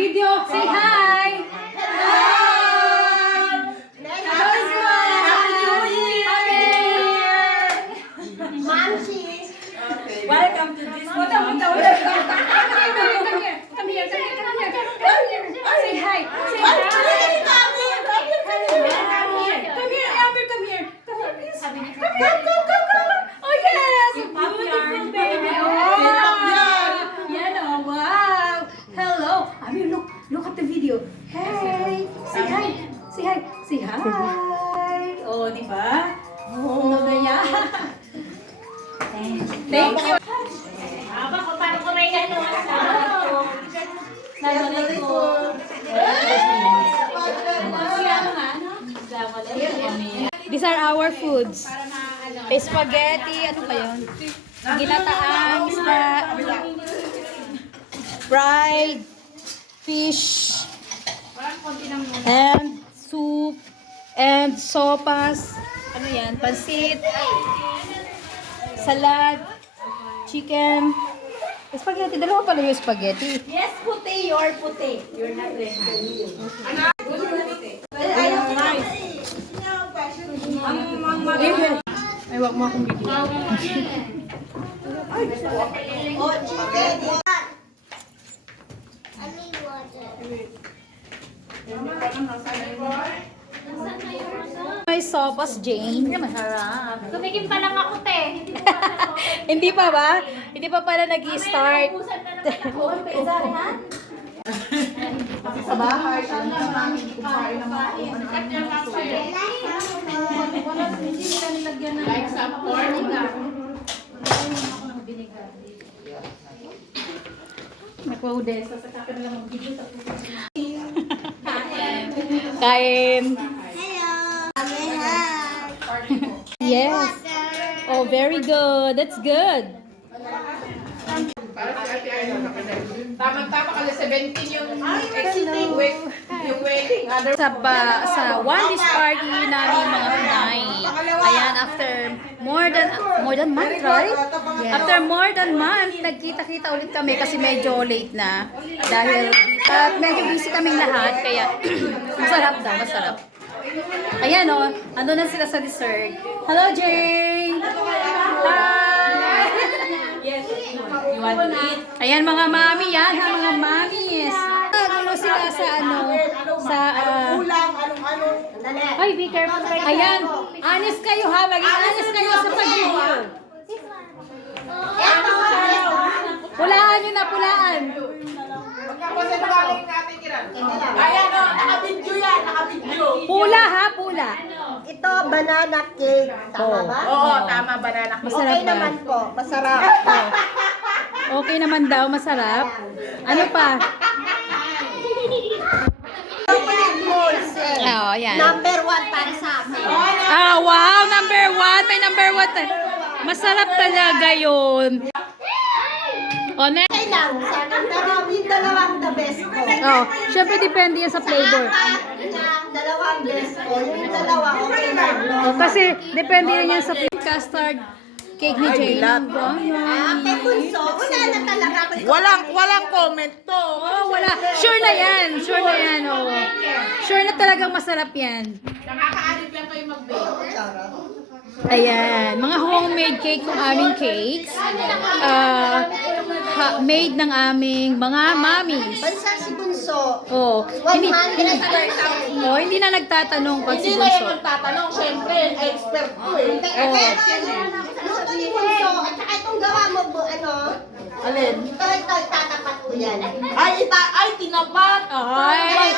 video. Say hi. Welcome to this. Come here. Say hi. Say hi. Come here, Amber. Come here. Come. Oh yes, beautiful baby. Oh, wow. Hello. I mean, look at the video. Hey, say hi. Say hi. Say hi. Oh, di ba? Oh, gaya. Thank you. Paano ko may gano'n? These are our foods. Spaghetti, ano ba yun? Ginataang isda, fried fish, and soup, and sopas. Ano yan? Pansit, salad, chicken, spaghetti. Dalawa pala yung spaghetti. Yes, puti. You're puti. You're not red. Ay, wag mo akong video. May sopas, Jane. Masarap. Tumikim pa lang ako, te. Hindi pa ba? Hindi pa pala nag-i-start. Sa bahay, alam namin hindi kumain ng mga like sa pork. Nagpa-udesa sa kakin lang mag-video sa kain. Yes. Oh, very good. That's good. Para si Ate Aino tama-tama kasi 17 yung yung wedding. Sa one dish party namin mga Pinay. Ayan, after more than month, right? After more than month, nagkita-kita ulit kami kasi medyo late na. Dahil medyo busy kaming lahat, kaya masarap daw, masarap. Ayan o, ando na sila sa dessert. Hello, Jane! Hi! Yes, you want to eat? Ayan mga mami yan, ha, mga mamis. Ano sila sa ay, be careful. Ayan, honest kayo ha, maging honest kayo sa pag-review. Pulaan nyo na, pulaan. Ayan o, naka-video yan, naka-video. Pula ha, pula. Ito, banana cake. Tama ba? Oo, tama, banana. Masarap Okay ba? naman po. Masarap. Okay naman daw, masarap. Ano pa? Chocolate balls. Oo, ayan. Number 1 para sa amin. Ah, wow, number 1. May number 1. Masarap talaga yun. O, next. Okay lang. Sana yung dalawang the best ko. Oh, syempre depende yan sa flavor. Dalawang best ko. Yung dalawa, okay lang. Oh, kasi depende rin yan sa custard cake ni Jane. Ate Bunso, wala na talaga ako. Walang comment to. Oh, wala. Sure na yan. Sure na yan. Oh. Sure na talagang masarap yan. Nakaka-addict lang kayo mag-bake. Ayan. Mga homemade cake ng aming cakes. Made ng aming mga mommies. Bansa si Bunso. Oh, hindi, 100%. oh, hindi na nagtatanong pag si Hindi na yan Bunso. magtatanong, syempre, expert ko eh. Luto ni Bunso. At saka itong gawa mo, ano? Alin? Ito, tatapat ko yan. Ay, tinapat! Ay!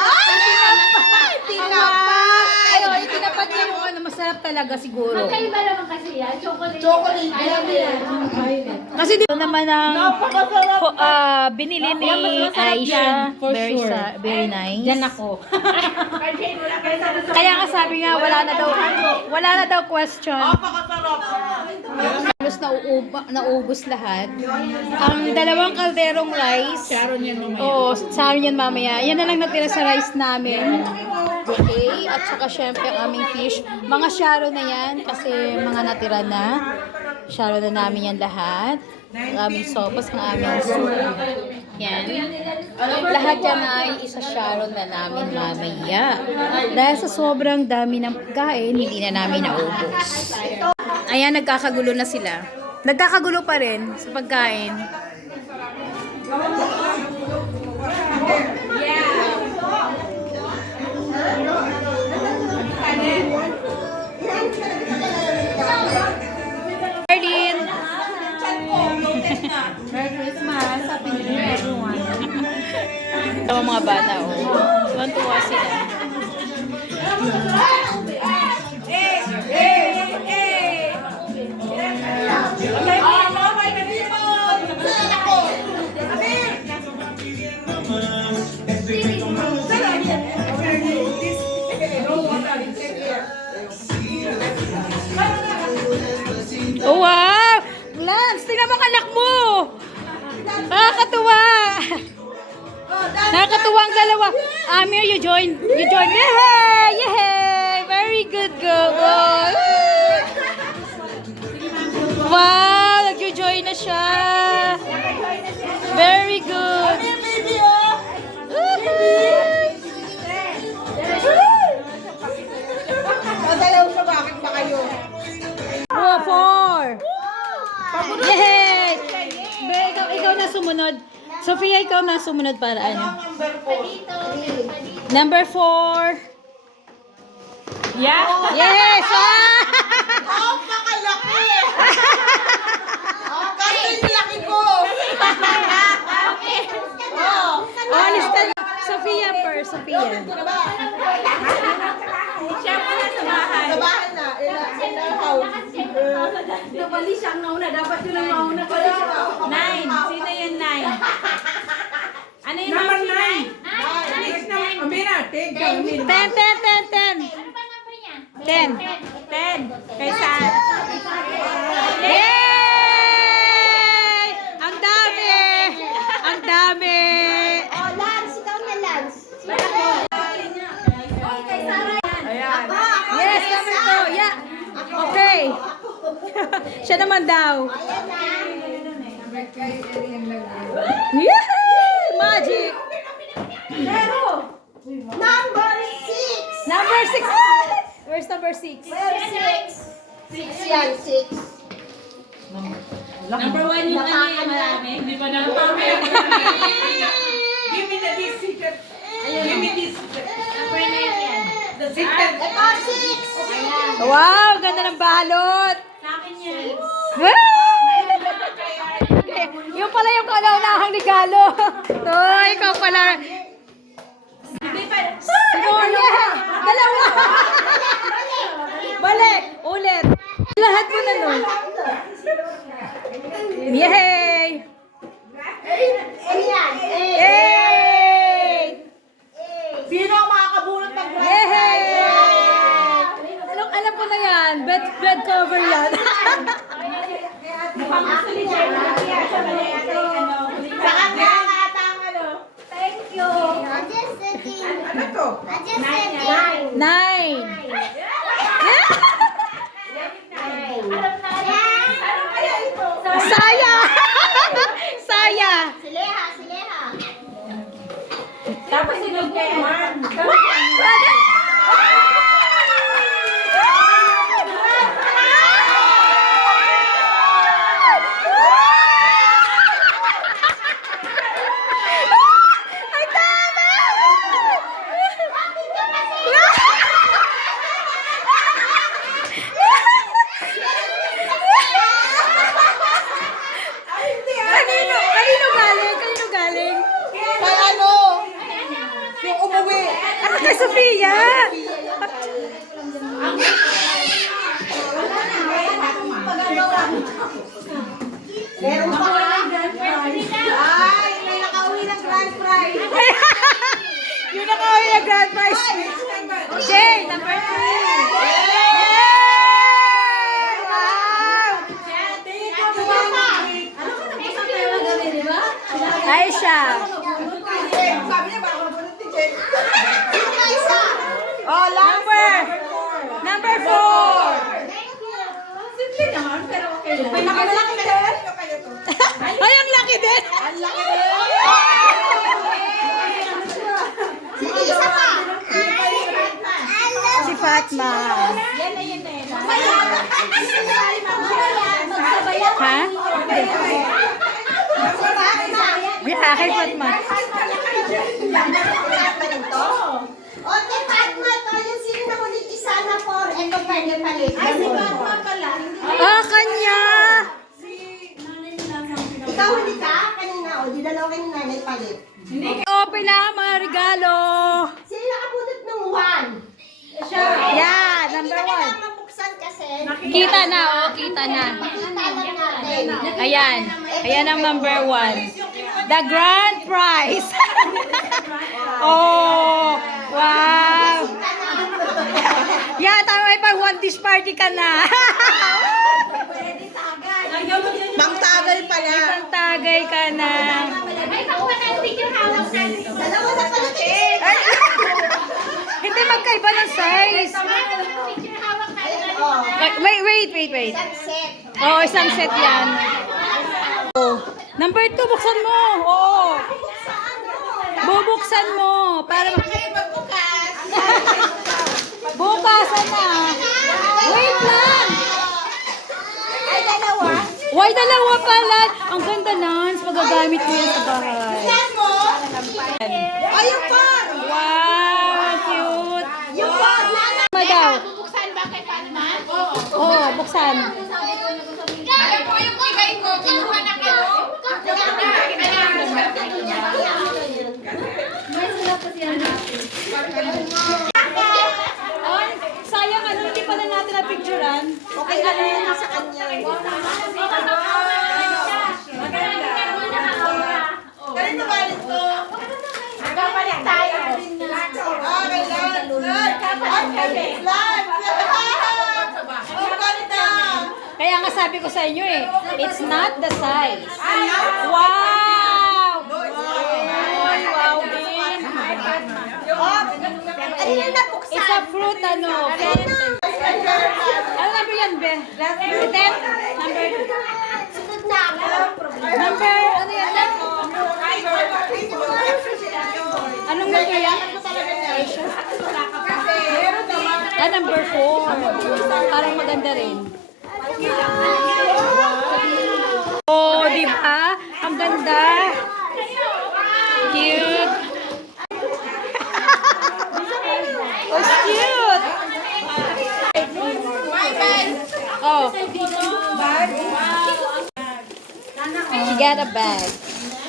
Tinapat! Ay, tinapat niya mo ano, masarap talaga siguro. Magkaiba naman kasi yan. Chocolate. Chocolate yan eh. Kasi dito naman ang Napakasarap! binili ni Aisha. Very nice. Yan ako. Kaya nga sabi nga, wala na daw question. Napakasarap! Halos naubos lahat. Ang dalawang kalderong rice. Oo, sa amin yan mamaya. Yan na lang natira sa rice namin. Okay, at saka syempre ang aming fish. Mga sharo na yan kasi mga natira na. Sharo na namin yan lahat. Ang aming sopas, ang aming soup. Yan. Lahat yan ay isa-sharo na namin mamaya. Dahil sa sobrang dami ng pagkain, hindi na namin naubos. Ayan, nagkakagulo na sila. Nagkakagulo pa rin sa pagkain. Arlene! Merry Christmas. Happy New Year, everyone. Ito ang mga bata, oh. Tuwan-tuwa sila. Oh, wow! Lance, tingnan mo ang anak mo! Nakakatuwa! Nakakatuwa ang dalawa. Amir, you join. Yay! Yay! Very good girl. Wow! Nag-join na siya. Very good. Madalaw siya, bakit ba kayo? Oh, 4. Yay! Be, ikaw na sumunod. Sofia, ikaw na sumunod para ano? Number 4. Yeah. Yes! Oh, pakalaki! Oh, kasi yung laki ko! Oh, lista. Sofia first. Sofia. Siya muna sa bahay. Sa bahay na, in our house. Nabali siyang nauna. Dapat yun ang mauna ko. 9. Sino yung 9? Ano yung number 9? Amina, take the 10, 10, 10, 10. Ano ba number niya? 10. 10. Kay Saan? Yay! Ang dami! Ang dami! Oh, Lance, ikaw na, Lance. Yes, number 2. Yeah. Okay. Siya naman daw. Yay! Magic! Number 6. Number 6. Where's number 6? Where 6? 6 yan, 6. Number 1 yung ano yung marami. Hindi pa nakapami. Give me the secret. Give me this secret. Number 9 yan. The secret. Ito, 6. Wow, ganda ng balot. Sa akin yan. Yung pala yung kauna-unahang regalo. To, ikaw pala. Hindi pa. Siguro. Dalawa. Balik. Ulit. Lahat mo na nun. Yay! Ayan, Yay! Sino ang makakabulot ng Yay! Alam ko na yan. Bed cover yan. Mukhang gusto ni Jerry. Sa kanya ang atang ano. Thank you. I'm just sitting. Ano to? I'm just sitting. 9. Alam na yan. Ano kaya ito? Saya! Saya! Si Leha, si Leha. Tapos sinug kay Juan. Ay, tama! Kanino? Kanino galing? Kanino galing? Sa ano? Yung umuwi. Ah, kay Sofia! Meron pa nga. Ay, may nakauwi ng grand prize. Yun na kawin yung grand prize. Jay, number 3. Wow! Aisha. Sabi niya, baka mabunod ni Jen. Ito isa. Oh, last Number 4. Thank you. Simple naman, pero okay lang. May nakalaki din. Ay, ang laki din! Ang laki din. Sige, isa pa. Si Fatma. Yan na yun eh. Ha? Yeah, kay Fatma. O, te, Fatma, to, yung sino na ulit isa na for, eto pwede palit. Ay, si Fatma pala. Ah, kanya! Ikaw hindi ka? Kanina, o, di dalawa kayo ni nanay palit. Open na ang mga regalo. Sino nakabunot ng 1? Yeah, number Hindi na 1. kailangan mabuksan kasi. Kita na, oh, kita na. Pakita lang natin. Ayan. Ayan ang number 1. The grand prize. Oh, wow. Yeah, tama pag one dish party ka na. Pangtagal pala. Tagay ka na. Dalawa na pala kayo. Ay, hindi magkaiba ng size. Oh, Wait. set. Oo, isang set yan. Oh. Number 2, buksan mo. Oo. Bubuksan mo. Para bukasan na. Wait lang. Ay, dalawa. Why dalawa pala? Ang ganda Nans. Magagamit mo yan sa bahay. Ay, yung par. Wow, cute. Yung bag na Madaw. Buksan ba kay Fatma? Oo, buksan. Kaya po yung bigay ko, kinuha na kayo. Ay, sayang ano, hindi pala natin na-picturean. Okay na yun nasa kanya. Kanino galit to? Magkabalik tayo. Ah, may live. Live. Oh, galit na. Kaya nga sabi ko sa inyo eh, it's not the size. Wow! Wow, din. Ano yung nabuksan? It's a fruit, ano. Ano number yan, Be? 10? Number, Sunod na ako. number, ano yan? Anong number yan? Ah, number 4. Parang maganda rin. Oh, di ba? Ang ganda. Cute. Oh, it's cute. Oh. She got a bag.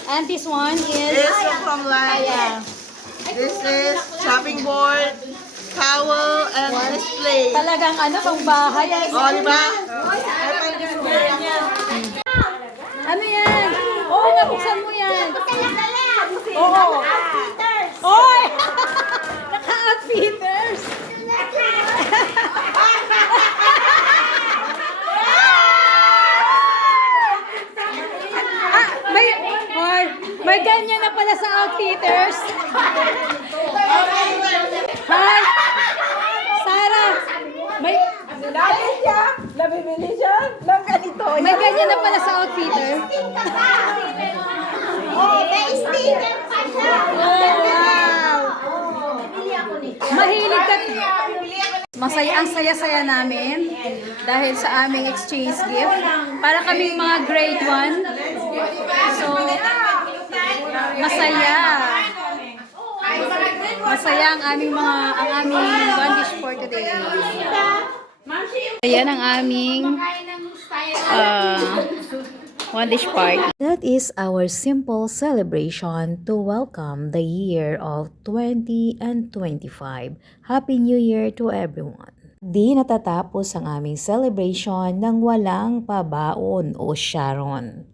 And this one is... This is from Laya. This is chopping board, towel, and display. Talagang ano, pang bahay. Oh, di ba? Ano yan? Oo, nabuksan mo yan. Dala-dala. Oo. Outfitters. Oy! Naka-outfitters. May ganyan na pala sa outfitters. Hi! Sarah! May Nabibili siya ng ganito. may ganyan na pala sa outfitter. Oh, may sticker pa siya. Wow! Mahilig ka. Ang saya-saya namin dahil sa aming exchange gift. Para kaming mga grade 1. So, masaya. Masaya ang aming one dish for today. Ayan ang aming one dish party. That is our simple celebration to welcome the year of 2025. Happy New Year to everyone. Di natatapos ang aming celebration ng walang pabaon o Sharon.